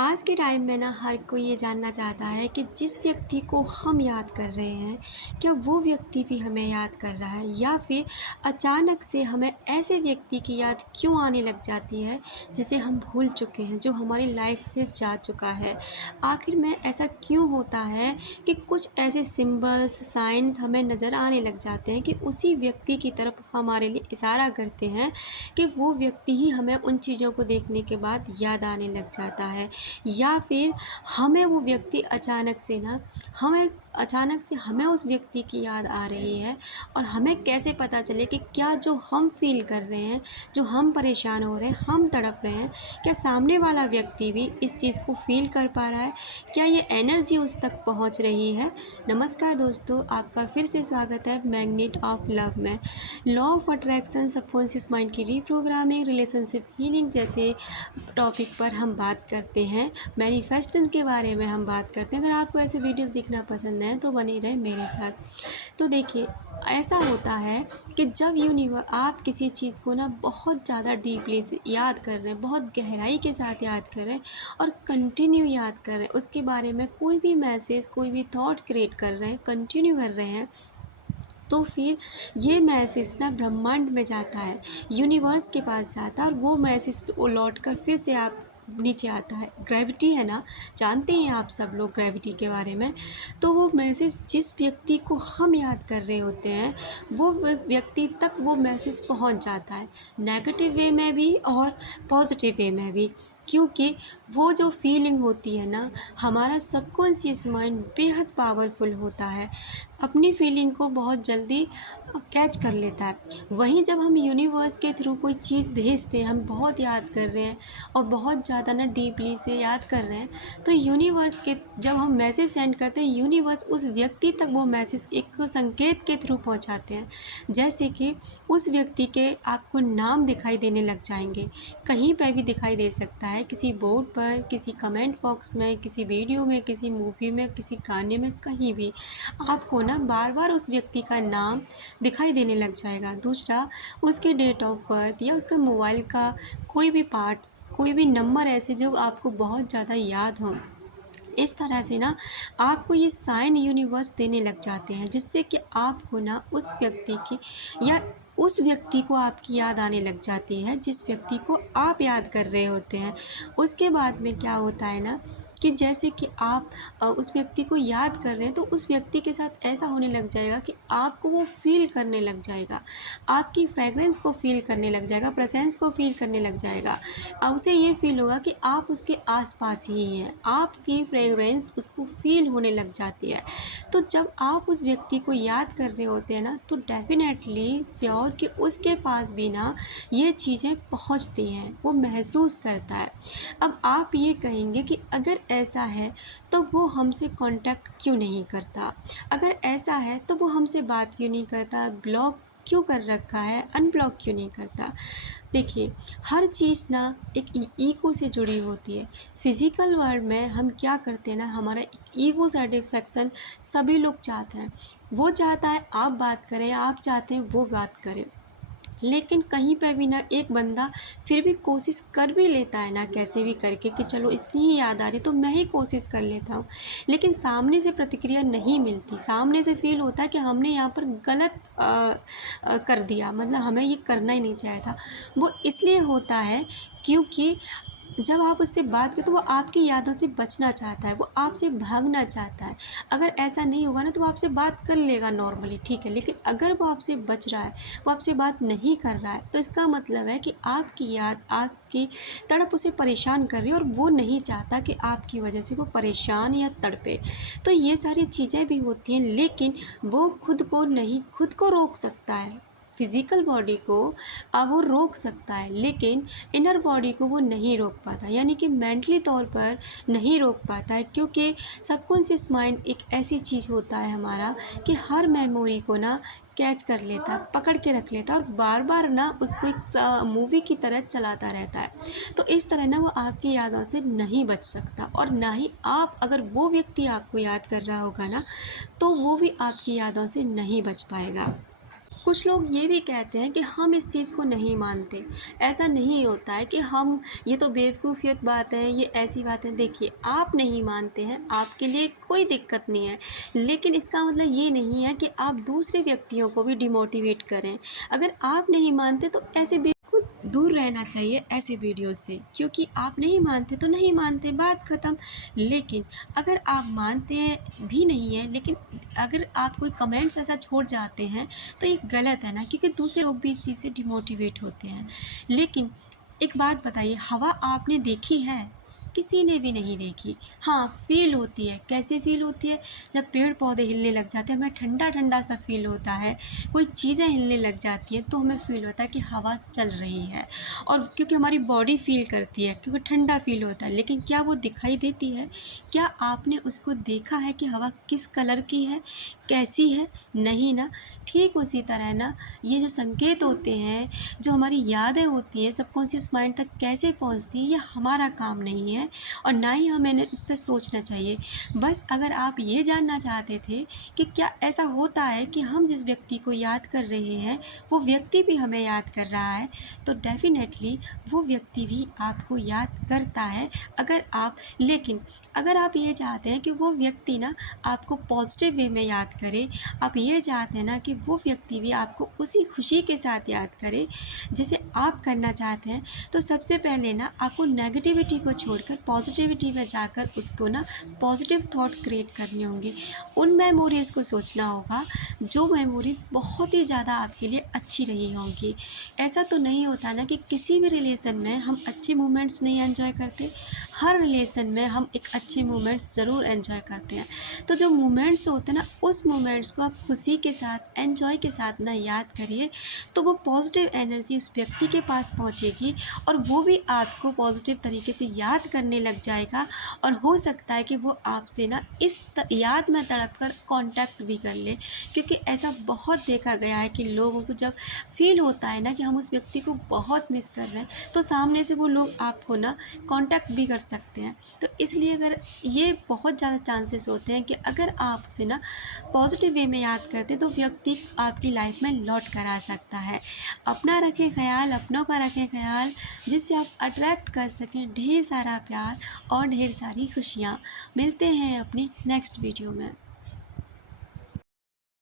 आज के टाइम में ना हर कोई ये जानना चाहता है कि जिस व्यक्ति को हम याद कर रहे हैं, क्या वो व्यक्ति भी हमें याद कर रहा है या फिर अचानक से हमें ऐसे व्यक्ति की याद क्यों आने लग जाती है, जिसे हम भूल चुके हैं, जो हमारी लाइफ से जा चुका है। आखिर में ऐसा क्यों होता है कि कुछ ऐसे सिंबल्स, साइन्स हमें नज़र आने लग जाते हैं कि उसी व्यक्ति की तरफ हमारे लिए इशारा करते हैं कि वो व्यक्ति ही हमें उन चीज़ों को देखने के बाद याद आने लग जाता है। या फिर हमें वो व्यक्ति अचानक से हमें उस व्यक्ति की याद आ रही है और हमें कैसे पता चले कि क्या जो हम फील कर रहे हैं, जो हम परेशान हो रहे हैं, हम तड़प रहे हैं, क्या सामने वाला व्यक्ति भी इस चीज़ को फील कर पा रहा है, क्या ये एनर्जी उस तक पहुंच रही है। नमस्कार दोस्तों, आपका फिर से स्वागत है मैग्नेट ऑफ लव में। Law of attraction, subconscious mind की रीप्रोग्रामिंग, रिलेशनशिप हीलिंग जैसे टॉपिक पर हम बात करते हैं, मैनिफेस्टेशन के बारे में हम बात करते हैं। अगर आपको ऐसे वीडियोस देखना पसंद है तो बने रहें मेरे साथ। तो देखिए, ऐसा होता है कि जब आप किसी चीज़ को ना बहुत ज़्यादा डीपली से याद कर रहे हैं, बहुत गहराई के साथ याद कर रहे हैं और कंटिन्यू याद कर रहे हैं, उसके बारे में कोई भी मैसेज, कोई भी थॉट क्रिएट कर रहे हैं, कंटिन्यू कर रहे हैं, तो फिर ये मैसेज ना ब्रह्मांड में जाता है, यूनिवर्स के पास जाता है और वो मैसेज लौट कर फिर से आप नीचे आता है। ग्रेविटी है ना, जानते हैं आप सब लोग ग्रेविटी के बारे में। तो वो मैसेज जिस व्यक्ति को हम याद कर रहे होते हैं, वो व्यक्ति तक वो मैसेज पहुंच जाता है, नेगेटिव वे में भी और पॉजिटिव वे में भी। क्योंकि वो जो फीलिंग होती है ना, हमारा सबकॉन्शियस माइंड बेहद पावरफुल होता है, अपनी फीलिंग को बहुत जल्दी कैच कर लेता है। वहीं जब हम यूनिवर्स के थ्रू कोई चीज़ भेजते हैं, हम बहुत याद कर रहे हैं और बहुत ज़्यादा ना डीपली से याद कर रहे हैं, तो यूनिवर्स के जब हम मैसेज सेंड करते हैं, यूनिवर्स उस व्यक्ति तक वो मैसेज एक संकेत के थ्रू पहुंचाते हैं। जैसे कि उस व्यक्ति के आपको नाम दिखाई देने लग जाएंगे, कहीं पर भी दिखाई दे सकता है, किसी बोर्ड पर, किसी कमेंट बॉक्स में, किसी वीडियो में, किसी मूवी में, किसी गाने में, कहीं भी आपको ना बार बार उस व्यक्ति का नाम दिखाई देने लग जाएगा। दूसरा, उसके डेट ऑफ बर्थ या उसका मोबाइल का कोई भी पार्ट, कोई भी नंबर ऐसे जो आपको बहुत ज़्यादा याद हो। इस तरह से ना आपको ये साइन यूनिवर्स देने लग जाते हैं, जिससे कि आपको ना उस व्यक्ति की या उस व्यक्ति को आपकी याद आने लग जाती है, जिस व्यक्ति को आप याद कर रहे होते हैं। उसके बाद में क्या होता है ना कि जैसे कि आप उस व्यक्ति को याद कर रहे हैं, तो उस व्यक्ति के साथ ऐसा होने लग जाएगा कि आपको वो फील करने लग जाएगा, आपकी फ्रेगरेंस को फील करने लग जाएगा, प्रेजेंस को फील करने लग जाएगा। उसे ये फील होगा कि आप उसके आसपास ही हैं, आपकी फ्रेगरेंस उसको फील होने लग जाती है। तो जब आप उस व्यक्ति को याद कर रहे होते हैं ना, तो डेफिनेटली श्योर कि उसके पास भी ना ये चीज़ें पहुंचती हैं, वो महसूस करता है। अब आप ये कहेंगे कि अगर ऐसा है तो वो हमसे कांटेक्ट क्यों नहीं करता, अगर ऐसा है तो वो हमसे बात क्यों नहीं करता, ब्लॉक क्यों कर रखा है, अनब्लॉक क्यों नहीं करता। देखिए, हर चीज़ ना एक ईगो से जुड़ी होती है। फिज़िकल वर्ल्ड में हम क्या करते हैं ना, हमारा ईगो सेटिस्फेक्शन सभी लोग चाहते हैं। वो चाहता है आप बात करें, आप चाहते हैं वो बात करें, लेकिन कहीं पे भी ना एक बंदा फिर भी कोशिश कर भी लेता है ना, कैसे भी करके कि चलो इतनी ही याद आ रही तो मैं ही कोशिश कर लेता हूँ, लेकिन सामने से प्रतिक्रिया नहीं मिलती। सामने से फील होता है कि हमने यहाँ पर गलत कर दिया, मतलब हमें ये करना ही नहीं चाहिए था। वो इसलिए होता है क्योंकि जब आप उससे बात करें तो वो आपकी यादों से बचना चाहता है, वो आपसे भागना चाहता है। अगर ऐसा नहीं होगा ना तो वो आपसे बात कर लेगा नॉर्मली, ठीक है, लेकिन अगर वो आपसे बच रहा है, वो आपसे बात नहीं कर रहा है, तो इसका मतलब है कि आपकी याद, आपकी तड़प उसे परेशान कर रही है और वो नहीं चाहता कि आपकी वजह से वो परेशान या तड़पे। तो ये सारी चीज़ें भी होती हैं, लेकिन वो खुद को रोक सकता है। फिज़िकल बॉडी को अब वो रोक सकता है, लेकिन इनर बॉडी को वो नहीं रोक पाता, यानी कि मेंटली तौर पर नहीं रोक पाता है, क्योंकि सबकॉन्शियस माइंड एक ऐसी चीज़ होता है हमारा कि हर मेमोरी को ना कैच कर लेता है, पकड़ के रख लेता है और बार बार ना उसको एक मूवी की तरह चलाता रहता है। तो इस तरह ना वो आपकी यादों से नहीं बच सकता, और ना ही आप, अगर वो व्यक्ति आपको याद कर रहा होगा ना, तो वो भी आपकी यादों से नहीं बच पाएगा। कुछ लोग ये भी कहते हैं कि हम इस चीज़ को नहीं मानते। ऐसा नहीं होता है कि हम ये तो बेवकूफ़ियत बात है, ये ऐसी बात है। देखिए, आप नहीं मानते हैं, आपके लिए कोई दिक्कत नहीं है, लेकिन इसका मतलब ये नहीं है कि आप दूसरे व्यक्तियों को भी डिमोटिवेट करें। अगर आप नहीं मानते तो ऐसे बिल्कुल दूर रहना चाहिए ऐसे वीडियो से, क्योंकि आप नहीं मानते तो नहीं मानते, बात ख़त्म। लेकिन अगर आप मानते हैं भी नहीं है, लेकिन अगर आप कोई कमेंट्स ऐसा छोड़ जाते हैं तो ये गलत है ना, क्योंकि दूसरे लोग भी इस चीज़ से डिमोटिवेट होते हैं। लेकिन एक बात बताइए, हवा आपने देखी है? किसी ने भी नहीं देखी। हाँ, फ़ील होती है। कैसे फ़ील होती है? जब पेड़ पौधे हिलने लग जाते हैं, हमें ठंडा ठंडा सा फ़ील होता है। कोई चीज़ें हिलने लग जाती हैं तो हमें फ़ील होता है कि हवा चल रही है, और क्योंकि हमारी बॉडी फ़ील करती है, क्योंकि ठंडा फ़ील होता है। लेकिन क्या वो दिखाई देती है? क्या आपने उसको देखा है कि हवा किस कलर की है, कैसी है? नहीं ना। ठीक उसी तरह ना, ये जो संकेत होते हैं, जो हमारी यादें होती हैं, सबकॉन्शियस माइंड तक कैसे पहुंचती हैं, ये हमारा काम नहीं है, और ना ही हमें इस पर सोचना चाहिए। बस अगर आप ये जानना चाहते थे कि क्या ऐसा होता है कि हम जिस व्यक्ति को याद कर रहे हैं वो व्यक्ति भी हमें याद कर रहा है, तो डेफ़िनेटली वो व्यक्ति भी आपको याद करता है। अगर आप लेकिन अगर आप ये चाहते हैं कि वो व्यक्ति ना आपको पॉजिटिव वे में याद करे, आप ये चाहते हैं ना कि वो व्यक्ति भी आपको उसी खुशी के साथ याद करे जैसे आप करना चाहते हैं, तो सबसे पहले ना आपको नेगेटिविटी को छोड़कर पॉजिटिविटी में जाकर उसको ना पॉजिटिव थॉट क्रिएट करने होंगे। उन मेमोरीज़ को सोचना होगा जो मेमोरीज़ बहुत ही ज़्यादा आपके लिए अच्छी रही होंगी। ऐसा तो नहीं होता ना कि किसी भी रिलेशन में हम अच्छे मोमेंट्स नहीं एंजॉय करते। हर रिलेशन में हम एक अच्छे मोमेंट्स ज़रूर एंजॉय करते हैं। तो जो मोमेंट्स होते हैं ना, उस मोमेंट्स को आप खुशी के साथ, एंजॉय के साथ ना याद करिए, तो वो पॉजिटिव एनर्जी उस व्यक्ति के पास पहुंचेगी, और वो भी आपको पॉजिटिव तरीके से याद करने लग जाएगा। और हो सकता है कि वो आपसे ना याद में तड़प कर कॉन्टैक्ट भी कर ले, क्योंकि ऐसा बहुत देखा गया है कि लोगों को जब फील होता है ना कि हम उस व्यक्ति को बहुत मिस कर रहे हैं, तो सामने से वो लोग आपको ना कॉन्टैक्ट भी कर सकते हैं। तो इसलिए अगर ये बहुत ज़्यादा चांसेस होते हैं कि अगर आप उसे ना पॉजिटिव वे में याद करते तो व्यक्ति आपकी लाइफ में लौट कर आ सकता है। अपना रखें ख्याल, अपनों का रखें ख्याल, जिससे आप अट्रैक्ट कर सकें ढेर सारा प्यार और ढेर सारी खुशियाँ। मिलते हैं अपनी नेक्स्ट वीडियो में।